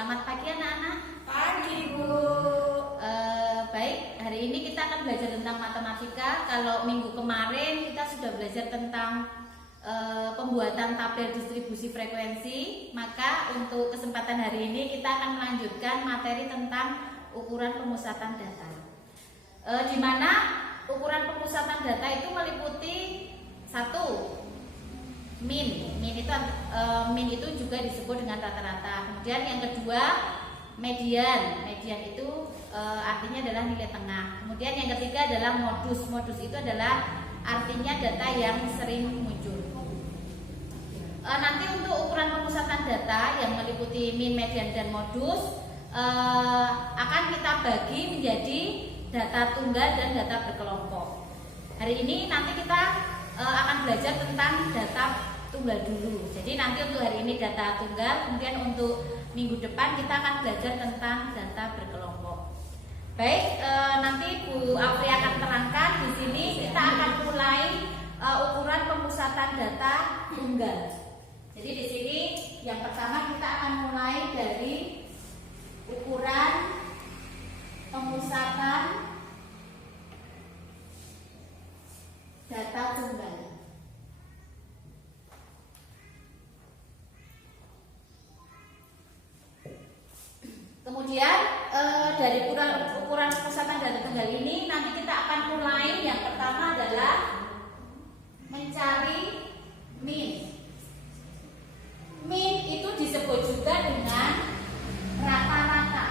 Selamat pagi anak-anak. Pagi Bu. Baik, hari ini kita akan belajar tentang matematika. Kalau minggu kemarin kita sudah belajar tentang pembuatan tabel distribusi frekuensi, maka untuk kesempatan hari ini kita akan melanjutkan materi tentang ukuran pemusatan data. Di mana ukuran pemusatan data itu meliputi satu, min itu juga disebut dengan rata-rata. Kemudian yang kedua, median itu artinya adalah nilai tengah. Kemudian yang ketiga adalah modus itu adalah artinya data yang sering muncul. Nanti untuk ukuran pemusatan data yang meliputi min, median, dan modus akan kita bagi menjadi data tunggal dan data berkelompok. Hari ini nanti kita akan belajar tentang data tunggal dulu. Jadi nanti untuk hari ini data tunggal, kemudian untuk minggu depan kita akan belajar tentang data berkelompok. Baik, nanti Bu Afri akan terangkan. Di sini kita akan mulai ukuran pemusatan data tunggal. Jadi di sini yang pertama kita akan mulai dari ukuran pemusatan data tunggal. Kemudian dari ukuran pemusatan data tunggal ini nanti kita akan mulai, yang pertama adalah mencari min. Min itu disebut juga dengan rata-rata.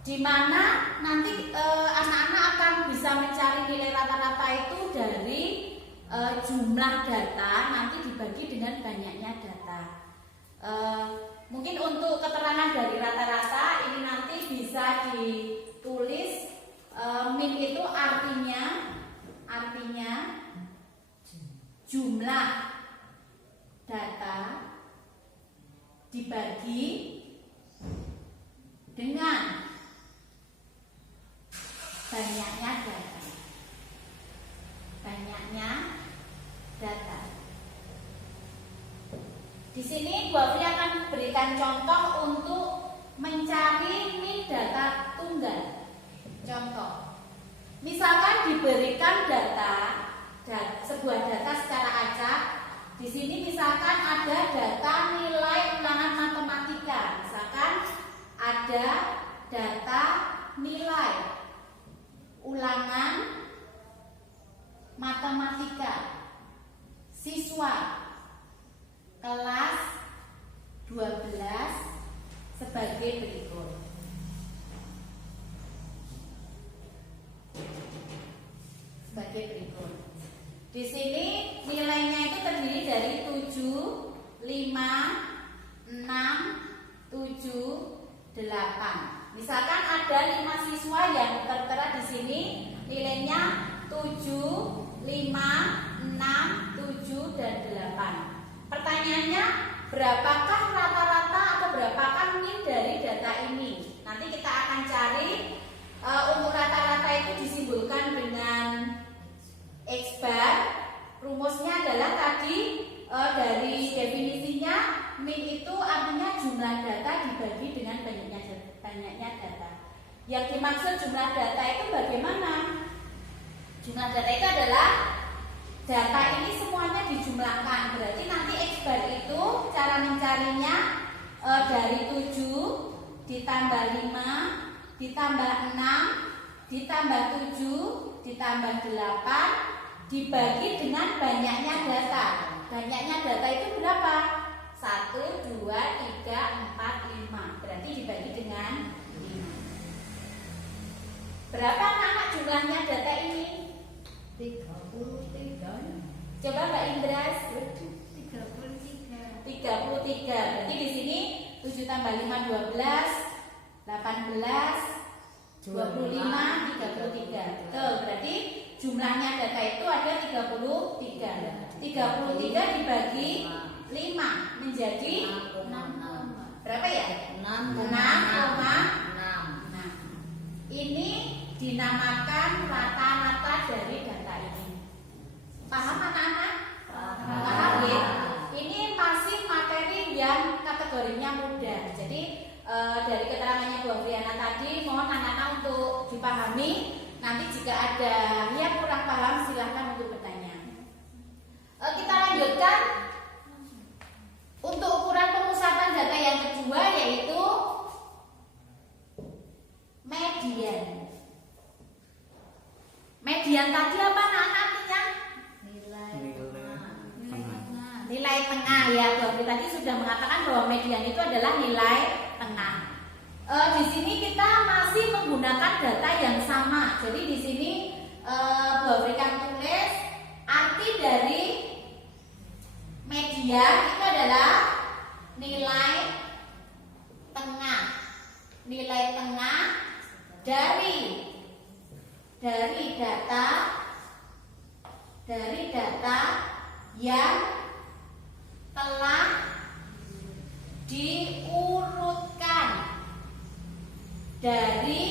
Di mana nanti anak-anak akan bisa mencari nilai rata-rata itu dari jumlah data nanti dibagi dengan banyaknya data. Mungkin untuk keterangan dari rata-rata ini nanti bisa ditulis min itu artinya jumlah data dibagi dengan banyaknya data. Di sini Bu Afri akan berikan contoh untuk mencari min data tunggal. Contoh, misalkan diberikan sebuah data secara acak. Di sini misalkan ada data nilai ulangan matematika. Misalkan ada data nilai ulangan matematika siswa kelas 12 sebagai berikut. Di sini nilainya itu terdiri dari 7, 5, 6, 7, 8. Misalkan ada 5 siswa yang tertera di sini, nilainya 7, 5, 6, 7, dan 8. Pertanyaannya, berapakah rata-rata atau berapakah min dari data ini? Nanti kita akan cari. Untuk rata-rata itu disimbolkan dengan X bar. Rumusnya adalah tadi dari definisinya, min itu artinya jumlah data dibagi dengan banyaknya data. Yang dimaksud jumlah data itu bagaimana? Jumlah data itu adalah data ini semuanya dijumlahkan. Berarti nanti X bar itu cara mencarinya dari 7 ditambah 5 ditambah 6 ditambah 7 ditambah 8 dibagi dengan banyaknya data. Banyaknya data itu berapa? 1, 2, 3, 4, 5. Berarti dibagi dengan 5. Berapa anak jumlahnya data ini? 33. Coba Mbak Indras. 33. Berarti di sini 7 tambah 5 12, 18, 25, 33. Betul, berarti jumlahnya data itu ada 33. 33 dibagi 5 menjadi 6. Berapa ya? 6,6. Ini dinamakan rata-rata dari data ini. Paham anak-anak? Paham ya? Ini tengah ya. Bu Afri tadi sudah mengatakan bahwa median itu adalah nilai tengah. Di sini kita masih menggunakan data yang sama. Jadi di sini Bu Afri akan tulis arti dari median itu adalah nilai tengah. Nilai tengah dari data yang telah diurutkan dari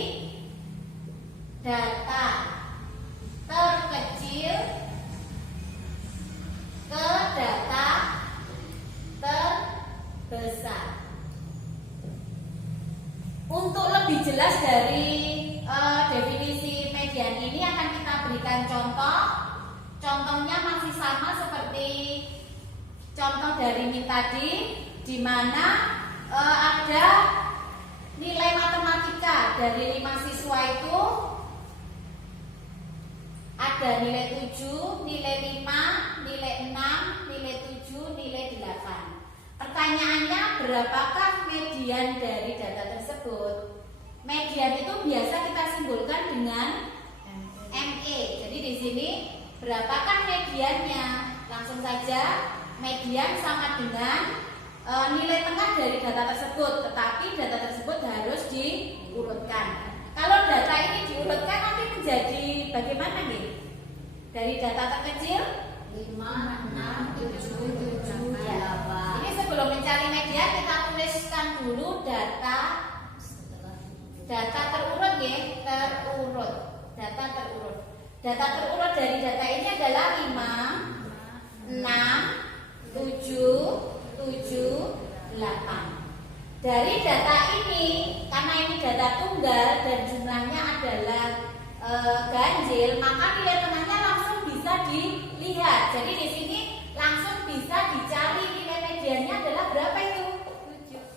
data terkecil ke data terbesar. Untuk lebih jelas dari definisi median ini akan kita berikan contoh. Contohnya masih sama seperti contoh dari Min tadi, di mana ada nilai matematika dari 5 siswa itu ada nilai 7, nilai 5, nilai 6, nilai 7, nilai 8. Pertanyaannya, berapakah median dari data tersebut? Median itu biasa kita simbolkan dengan ME. Jadi di sini berapakah mediannya? Langsung saja, median sama dengan nilai tengah dari data tersebut, tetapi data tersebut harus diurutkan. Kalau data ini diurutkan nanti menjadi bagaimana nih? Dari data terkecil 5, 6, 7, 8. Ini sebelum mencari median kita tuliskan dulu data terurut ya, data terurut. Data terurut dari data ini adalah 5, 6, 7, 8. Dari data ini, karena ini data tunggal dan jumlahnya adalah ganjil, maka nilai tengahnya langsung bisa dilihat. Jadi di sini langsung bisa dicari nilai mediannya adalah berapa itu?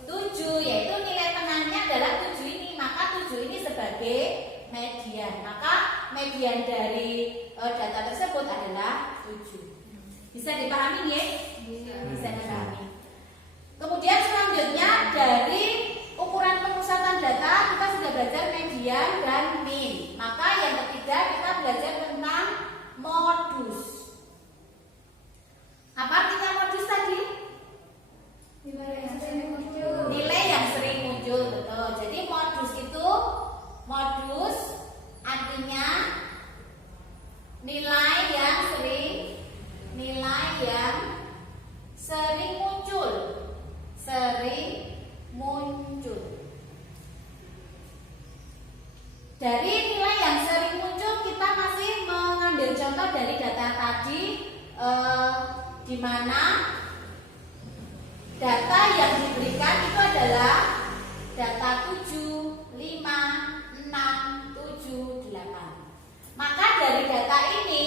7, yaitu nilai tengahnya adalah 7 ini, maka 7 ini sebagai median. Maka median dari data tersebut adalah 7. Bisa dipahami ya? Bisa dipahami. Kemudian selanjutnya dari ukuran pemusatan data kita sudah belajar median dan min. Maka yang ketiga kita belajar tentang modus. Apa artinya modus tadi? Nilai yang sering muncul, betul. Jadi modus artinya nilai yang sering muncul. Dari nilai yang sering muncul kita masih mengambil contoh dari data tadi, di mana data yang diberikan itu adalah data 7, 5, 6, 7, 8. Maka dari data ini,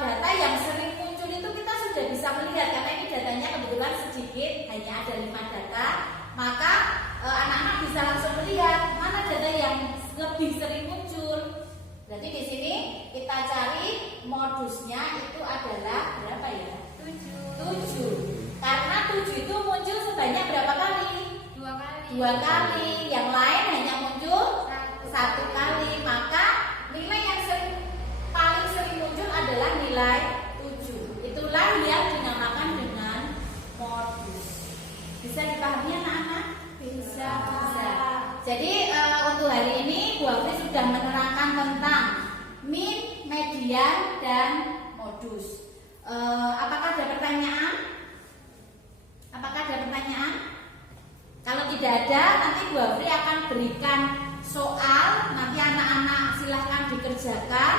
data yang sering muncul itu kita sudah bisa melihat, karena ini datanya kebetulan sedikit, hanya ada 5 data. Maka anak-anak bisa langsung melihat mana data yang lebih sering muncul. Berarti di sini kita cari modusnya itu adalah berapa ya? 7. Karena 7 itu muncul sebanyak berapa kali? 2 kali. Yang lain hanya muncul 1 kali. Maka nilai yang paling sering muncul adalah nilai 7. Itulah yang dinamakan dengan modus. Bisa dipahami anak-anak? Bisa. Jadi untuk hari ini Bu Afri sudah menerangkan tentang min, median, dan modus. Apakah ada pertanyaan? Kalau tidak ada, nanti Bu Afri akan berikan soal. Nanti anak-anak silahkan dikerjakan.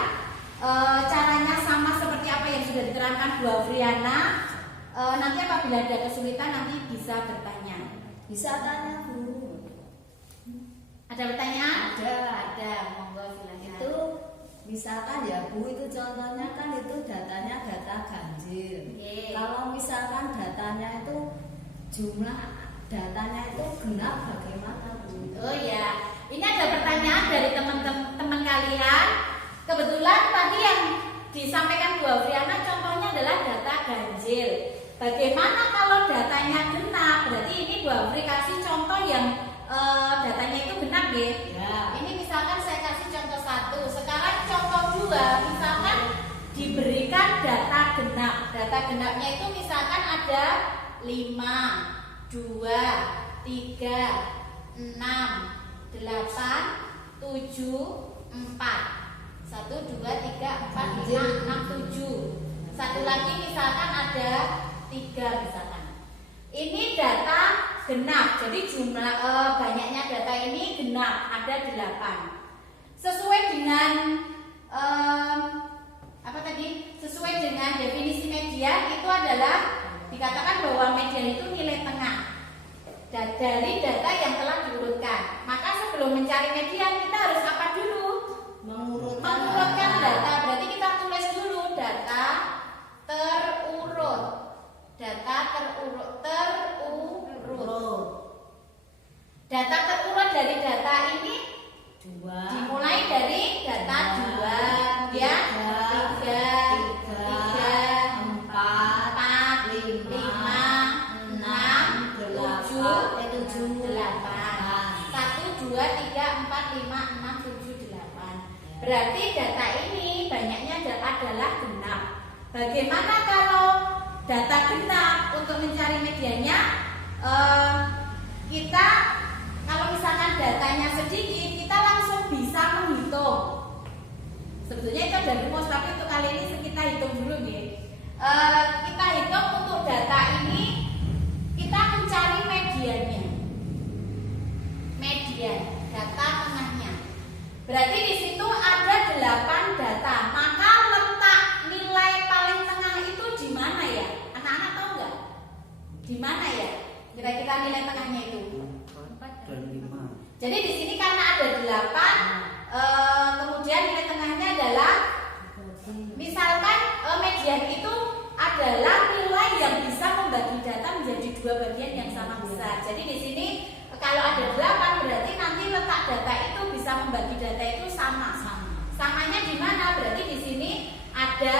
Caranya sama seperti apa yang sudah diterangkan Bu Afriana. Nanti apabila ada kesulitan nanti bisa bertanya. Bisa tanya Bu. Ada pertanyaan? Ada. Monggo silakan. Itu misalkan ya Bu, itu contohnya kan itu datanya data ganjil. Kalau misalkan datanya itu jumlah datanya itu genap, bagaimana Bu? Oh ya, ini ada pertanyaan dari teman-teman kalian. Kebetulan tadi yang disampaikan Bu Afriana contohnya adalah data ganjil. Bagaimana kalau datanya genap? Berarti ini Bu Afri kasih contoh yang datanya itu genap ya. Ini misalkan saya kasih contoh 1. Sekarang contoh 2, misalkan diberikan data genap. Data genapnya itu misalkan ada 5, 2, 3, 6, 8, 7, 4. 1, 2, 3, 4, 5, 6, 7. Satu lagi misalkan ada 3 misalkan. Ini data genap. Jadi jumlah banyaknya data ini genap, ada 8. Sesuai dengan Sesuai dengan definisi median itu adalah dikatakan bahwa median itu nilai tengah dari data yang telah diurutkan. Maka sebelum mencari median kita harus apa dulu? Mengurutkan data. Berarti kita tulis dulu data terurut. Data terurut. Data terurut dari data ini dimulai dari data 2, kemudian 3, 4, 5, 6, 7, 8. 1, 2, 3, 4, 5, 6, 7, 8. Berarti data ini banyaknya adalah genap. Bagaimana kalau data genap untuk mencari mediannya? Kita kalau misalkan datanya sedikit, kita langsung bisa menghitung. Sebetulnya itu ada rumus, tapi untuk kali ini kita hitung dulu ya. Kita hitung untuk data ini, kita mencari mediannya. Median, data tengahnya. Berarti di situ ada 8 data. Maka letak nilai paling tengah itu di mana ya? Anak-anak tahu nggak? Di mana ya? Kira-kira nilai tengahnya itu? 4 dan 5. Jadi di sini karena ada 8, kemudian nilai tengahnya adalah, misalkan median itu adalah nilai yang bisa membagi data menjadi 2 bagian yang sama besar. Jadi di sini kalau ada 8 berarti nanti letak data itu bisa membagi data itu sama. Samanya di mana? Berarti di sini ada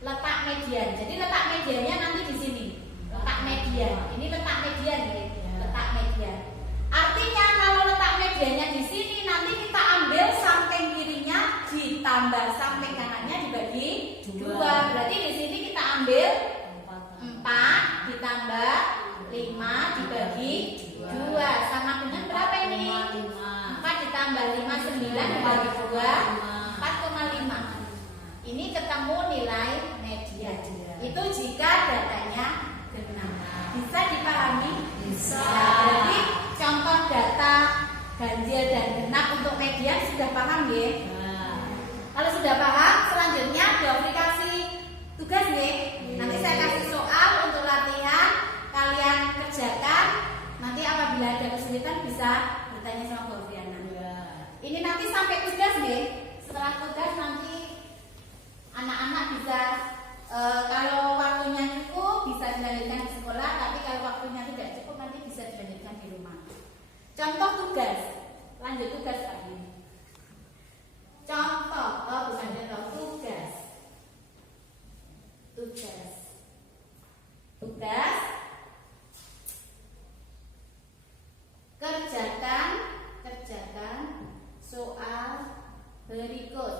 letak median. Jadi letak mediannya nanti di sini. Letak median. Ini letak median ya. Letak median. Artinya kalau letak mediannya di sini, nanti kita ambil samping kirinya ditambah samping kanannya dibagi 2. Berarti di sini kita ambil 4 ditambah 5 dibagi 2 sama dengan berapa ini? 4 ditambah 5, 9 dibagi 2, 4,5. Ini ketemu nilai median. Itu jika datanya genap. Bisa dipahami? Bisa. Berarti contoh data ganjil dan genap untuk median sudah paham ya? Kalau sudah paham, selanjutnya di aplikasi tugas ya. Nanti saya kasih soal untuk latihan, kalian kerjakan. Nanti apabila ada kesulitan bisa bertanya sama Bu Fiana. Ini nanti sampai tugas ya. Setelah tugas nanti anak-anak bisa kalau waktunya cukup bisa dilanjutkan di sekolah, tapi kalau waktunya tidak cukup nanti bisa dilanjutkan di rumah. Contoh tugas, lanjut tugas lagi. Contoh, bukan contoh, tugas. Tugas. Kerjakan soal berikut.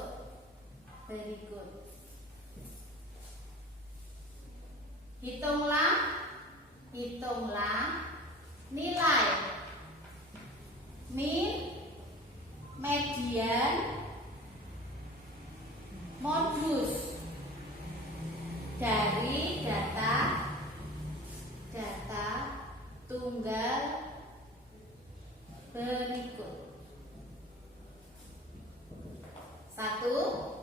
Hitunglah nilai median modus dari data tunggal berikut. 1.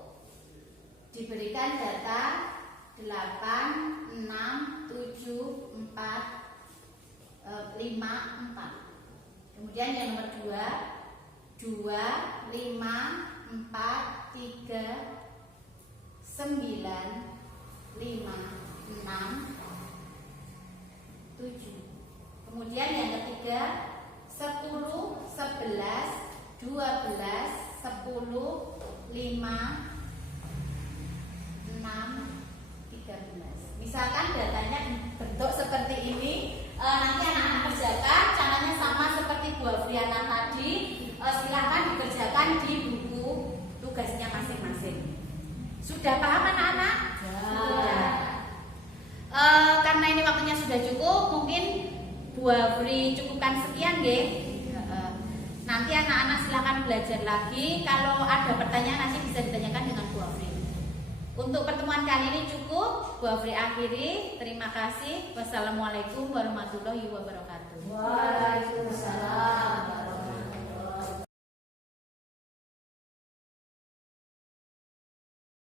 Diberikan data 8, 6, 7, 4, 5, 4. Kemudian yang nomor 2, 5, 4, 3, 9, 5, 6, 7. Kemudian yang ketiga 10, 11, 12, 10, 5, 6, 13. Misalkan Sudah paham anak-anak? Ya. Karena ini waktunya sudah cukup, mungkin Bu Afri cukupkan sekian nggih. Nanti anak-anak silakan belajar lagi. Kalau ada pertanyaan nanti bisa ditanyakan dengan Bu Afri. Untuk pertemuan kali ini cukup, Bu Afri akhiri. Terima kasih. Wassalamualaikum warahmatullahi wabarakatuh.